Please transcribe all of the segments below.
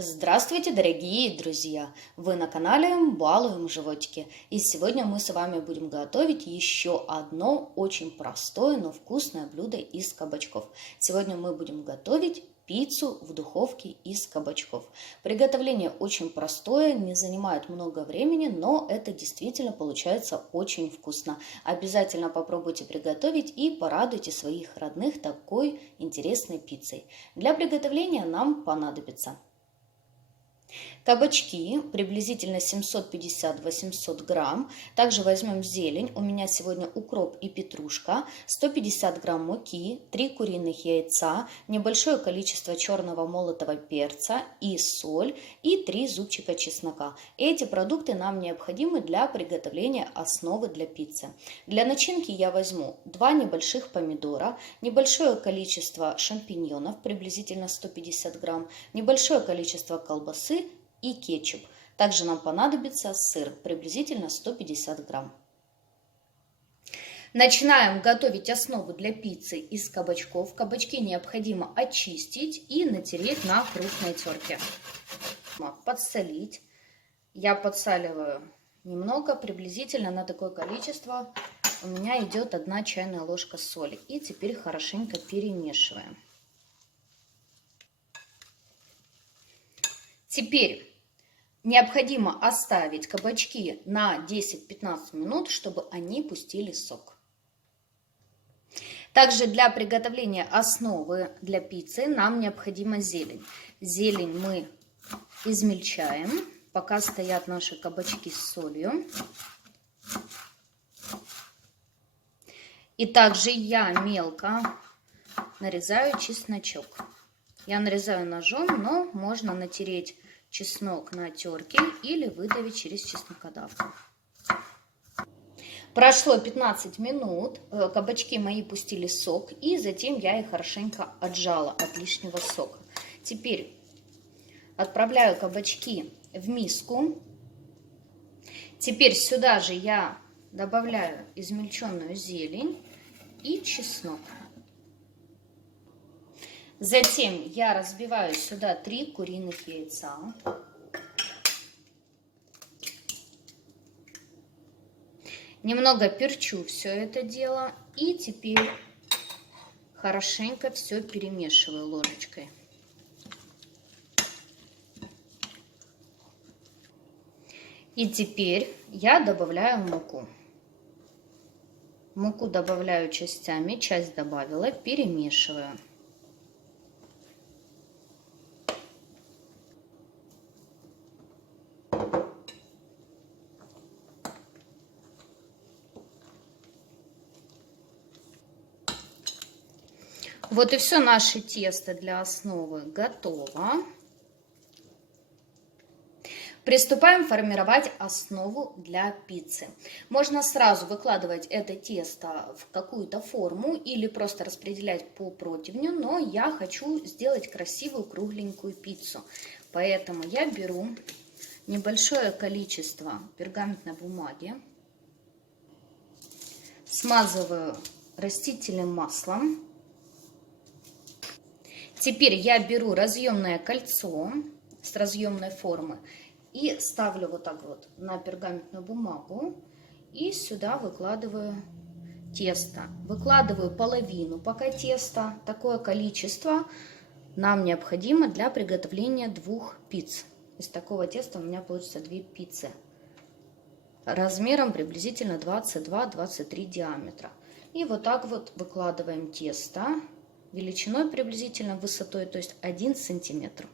Здравствуйте, дорогие друзья! Вы на канале Балуем животики. И сегодня мы с вами будем готовить еще одно очень простое, но вкусное блюдо из кабачков. Сегодня мы будем готовить пиццу в духовке из кабачков. Приготовление очень простое, не занимает много времени, но это действительно получается очень вкусно. Обязательно попробуйте приготовить и порадуйте своих родных такой интересной пиццей. Для приготовления нам понадобится кабачки, приблизительно 750-800 грамм. Также возьмем зелень. У меня сегодня укроп и петрушка. 150 грамм муки, 3 куриных яйца, небольшое количество черного молотого перца и соль и 3 зубчика чеснока. Эти продукты нам необходимы для приготовления основы для пиццы. Для начинки я возьму 2 небольших помидора, небольшое количество шампиньонов, приблизительно 150 грамм, небольшое количество колбасы и кетчуп. Также нам понадобится сыр, приблизительно 150 грамм. Начинаем готовить основу для пиццы из кабачков. Кабачки необходимо очистить и натереть на крупной терке. Подсолить. Я подсаливаю немного, приблизительно на такое количество у меня идет 1 чайная ложка соли. И теперь хорошенько перемешиваем. Теперь необходимо оставить кабачки на 10-15 минут, чтобы они пустили сок. Также для приготовления основы для пиццы нам необходима зелень. Зелень мы измельчаем, пока стоят наши кабачки с солью. И также я мелко нарезаю чесночок. Я нарезаю ножом, но можно натереть чеснок на терке или выдавить через чеснокодавку. Прошло 15 минут, кабачки мои пустили сок, и затем я их хорошенько отжала от лишнего сока. Теперь отправляю кабачки в миску. Теперь сюда же я добавляю измельченную зелень и чеснок. Затем я разбиваю сюда 3 куриных яйца. Немного перчу все это дело. И теперь хорошенько все перемешиваю ложечкой. И теперь я добавляю муку. Муку добавляю частями, часть добавила, перемешиваю. Вот и все, наше тесто для основы готово. Приступаем формировать основу для пиццы. Можно сразу выкладывать это тесто в какую-то форму или просто распределять по противню, но я хочу сделать красивую кругленькую пиццу. Поэтому я беру небольшое количество пергаментной бумаги, смазываю растительным маслом. Теперь я беру разъемное кольцо с разъемной формы и ставлю вот так вот на пергаментную бумагу и сюда выкладываю тесто. Выкладываю половину пока теста. Такое количество нам необходимо для приготовления 2 пиц. Из такого теста у меня получится 2 пиццы размером приблизительно 22-23 диаметра. И вот так вот выкладываем тесто величиной приблизительно высотой, то есть 1 сантиметр.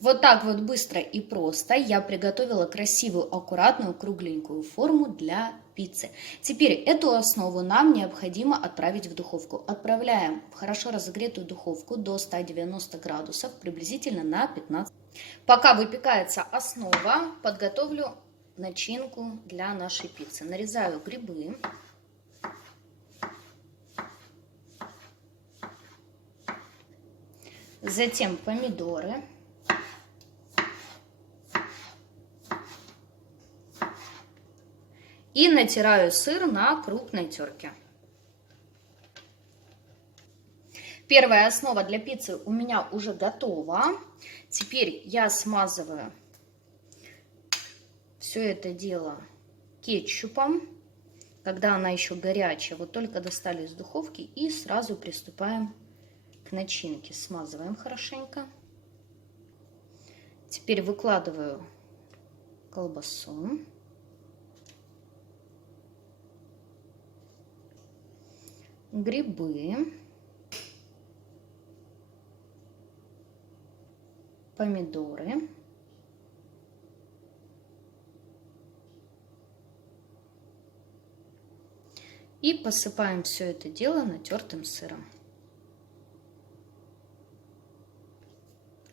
Вот так вот быстро и просто я приготовила красивую, аккуратную, кругленькую форму для пиццы. Теперь эту основу нам необходимо отправить в духовку. Отправляем в хорошо разогретую духовку до 190 градусов, приблизительно на 15 минут. Пока выпекается основа, подготовлю начинку для нашей пиццы. Нарезаю грибы. Затем помидоры. И натираю сыр на крупной терке. Первая основа для пиццы у меня уже готова. Теперь я смазываю все это дело кетчупом, когда она еще горячая. Вот только достали из духовки и сразу приступаем к начинке. Смазываем хорошенько. Теперь выкладываю колбасу. Грибы. Помидоры. И посыпаем все это дело натертым сыром.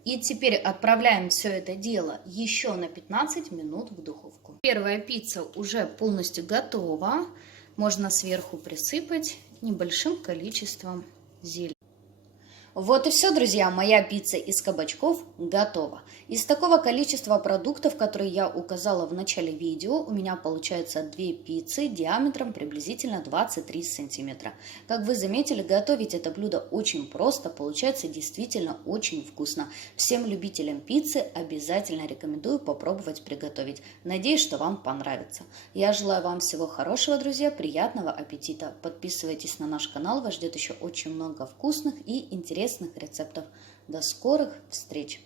И теперь отправляем все это дело еще на 15 минут в духовку. Первая пицца уже полностью готова. Можно сверху присыпать небольшим количеством зелени. Вот и все, друзья, моя пицца из кабачков готова. Из такого количества продуктов, которые я указала в начале видео, у меня получается 2 пиццы диаметром приблизительно 23 сантиметра. Как вы заметили, готовить это блюдо очень просто, получается действительно очень вкусно. Всем любителям пиццы обязательно рекомендую попробовать приготовить. Надеюсь, что вам понравится. Я желаю вам всего хорошего, друзья, приятного аппетита. Подписывайтесь на наш канал, вас ждет еще очень много вкусных и интересных рецептов. До скорых встреч!